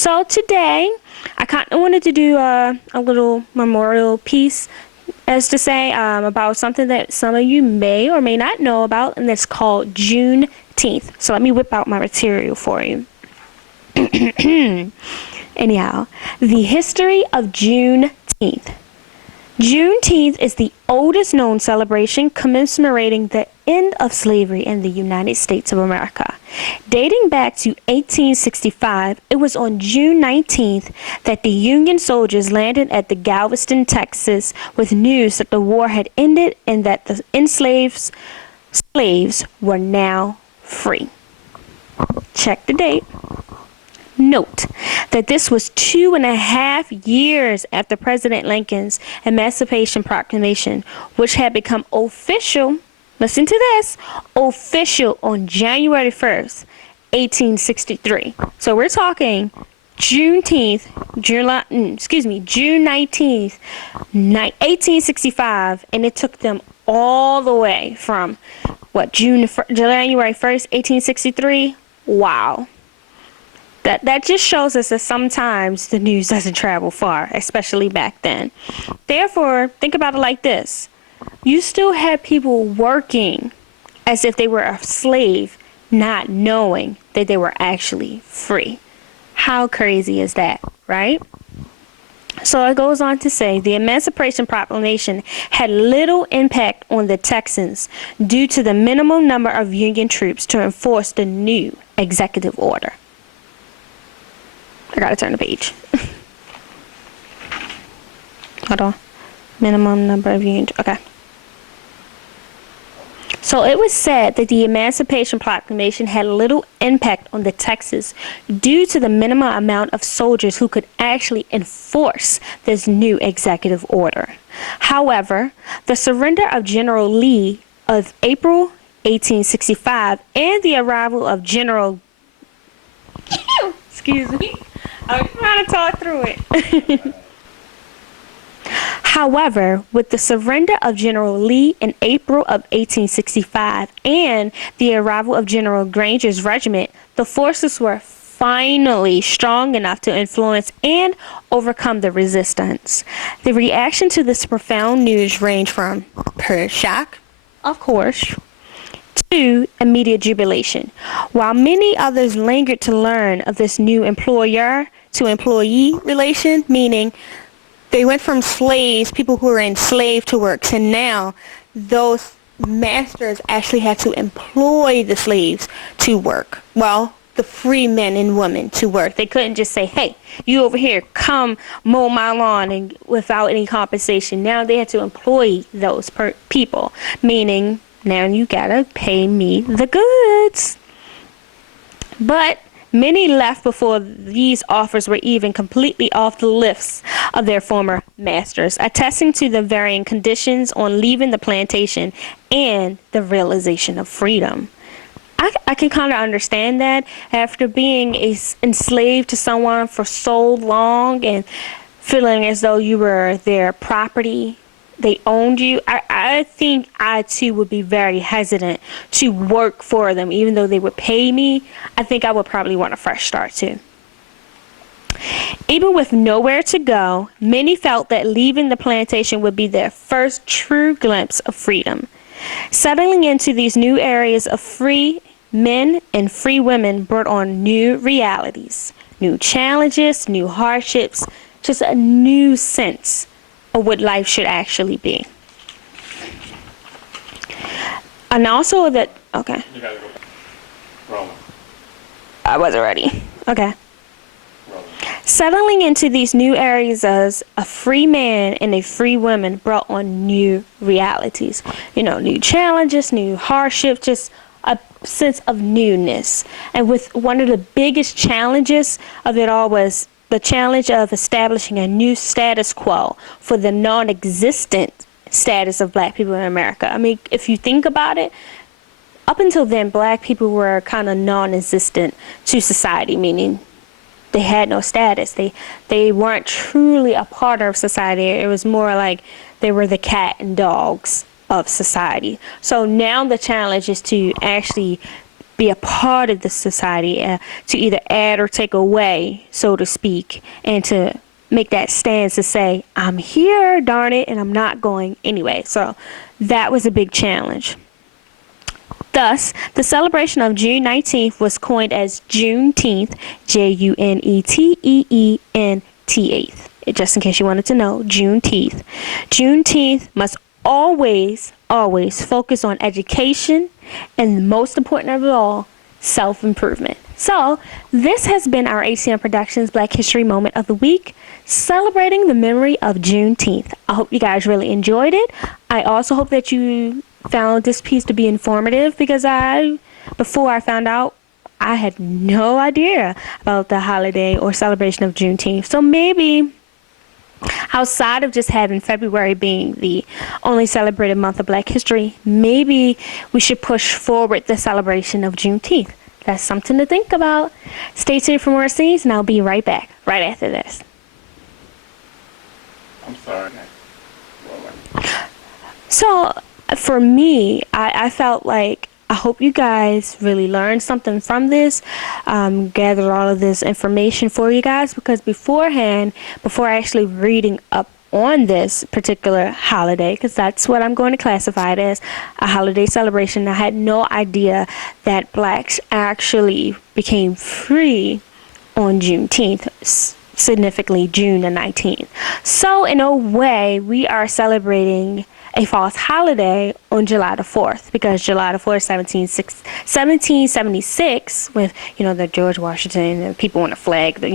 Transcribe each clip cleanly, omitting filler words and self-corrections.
So today, I kind of wanted to do a little memorial piece, as to say, about something that some of you may or may not know about, and it's called Juneteenth. So let me whip out my material for you. Anyhow, the history of Juneteenth. Juneteenth is the oldest known celebration commemorating the end of slavery in the United States of America. Dating back to 1865, it was on June 19th that the Union soldiers landed at the Galveston, Texas, with news that the war had ended and that the enslaved slaves were now free. Check the date. Note that this was 2.5 years after President Lincoln's Emancipation Proclamation, which had become official, listen to this, official on January 1st, 1863. So we're talking June 19th, 1865, and it took them all the way from, January 1st, 1863? Wow. That just shows us that sometimes the news doesn't travel far, especially back then. Therefore, think about it like this. You still had people working as if they were a slave, not knowing that they were actually free. How crazy is that, right? So it goes on to say the Emancipation Proclamation had little impact on the Texans due to the minimum number of Union troops to enforce the new executive order. I gotta turn the page. Hold on. Minimum number of Union. Okay. So it was said that the Emancipation Proclamation had little impact on the Texans due to the minimum amount of soldiers who could actually enforce this new executive order. However, the surrender of General Lee of April 1865 and the arrival of General excuse me, I'm trying to talk through it. However, with the surrender of General Lee in April of 1865 and the arrival of General Granger's regiment, the forces were finally strong enough to influence and overcome the resistance. The reaction to this profound news ranged from pure shock, of course, to immediate jubilation. While many others lingered to learn of this new employer to employee relation, meaning they went from slaves, people who were enslaved to work, to now those masters actually had to employ the slaves to work. Well, the free men and women to work. They couldn't just say, hey, you over here, come mow my lawn, and without any compensation. Now they had to employ those people, meaning now you gotta pay me the goods. But many left before these offers were even completely off the lists of their former masters, attesting to the varying conditions on leaving the plantation and the realization of freedom. I can kind of understand that after being enslaved to someone for so long and feeling as though you were their property, they owned you. I think I too would be very hesitant to work for them, even though they would pay me. I think I would probably want a fresh start too. Even with nowhere to go, many felt that leaving the plantation would be their first true glimpse of freedom. Settling into these new areas of free men and free women brought on new realities, new challenges, new hardships, just a new sense of what life should actually be. And also that, okay. You gotta go back. Rolling. I wasn't ready. Okay. Rolling. Settling into these new areas as a free man and a free woman brought on new realities. New challenges, new hardships, just a sense of newness. And with one of the biggest challenges of it all was the challenge of establishing a new status quo for the non-existent status of black people in America. I mean, if you think about it, up until then, black people were kind of non-existent to society, meaning they had no status. They weren't truly a part of society. It was more like they were the cat and dogs of society. So now the challenge is to actually be a part of the society, to either add or take away, so to speak, and to make that stance to say, I'm here, darn it, and I'm not going anyway. So that was a big challenge. Thus, the celebration of June 19th was coined as Juneteenth, Juneteenth. Just in case you wanted to know, Juneteenth. Juneteenth must always, always focus on education and, most important of all, self-improvement. So, this has been our ACM Productions Black History Moment of the Week, celebrating the memory of Juneteenth. I hope you guys really enjoyed it. I also hope that you found this piece to be informative, because before I found out, I had no idea about the holiday or celebration of Juneteenth. So maybe outside of just having February being the only celebrated month of Black history, maybe we should push forward the celebration of Juneteenth. That's something to think about. Stay tuned for more scenes, and I'll be right back right after this. I'm sorry. Roland. So for me, I felt like, I hope you guys really learned something from this, gathered all of this information for you guys, because beforehand, before actually reading up on this particular holiday, because that's what I'm going to classify it as, a holiday celebration, I had no idea that blacks actually became free on Juneteenth, significantly June the 19th. So in a way, we are celebrating a false holiday on July the 4th, because July the 4th, 1776, with, the George Washington and people on the flag, the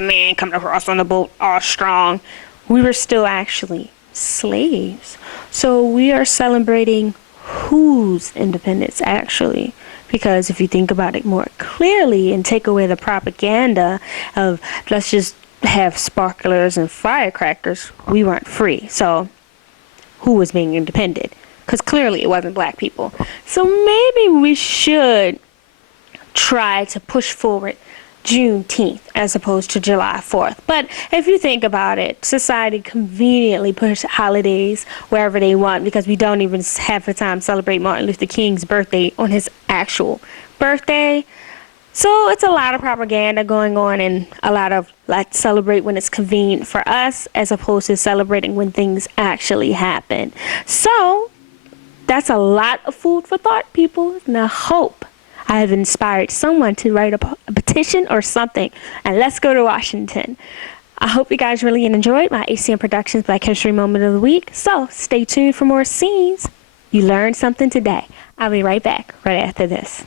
man coming across on the boat all strong, we were still actually slaves. So we are celebrating whose independence, actually? Because if you think about it more clearly and take away the propaganda of let's just have sparklers and firecrackers, we weren't free. So who was being independent? Because clearly it wasn't black people. So maybe we should try to push forward Juneteenth as opposed to July 4th. But if you think about it, society conveniently puts holidays wherever they want, because we don't even have the time to celebrate Martin Luther King's birthday on his actual birthday. So it's a lot of propaganda going on, and a lot of celebrate when it's convenient for us as opposed to celebrating when things actually happen. So that's a lot of food for thought, people. And I hope I have inspired someone to write a petition or something, and let's go to Washington. I hope you guys really enjoyed my ACM Productions Black History Moment of the Week. So stay tuned for more scenes. You learned something today. I'll be right back right after this.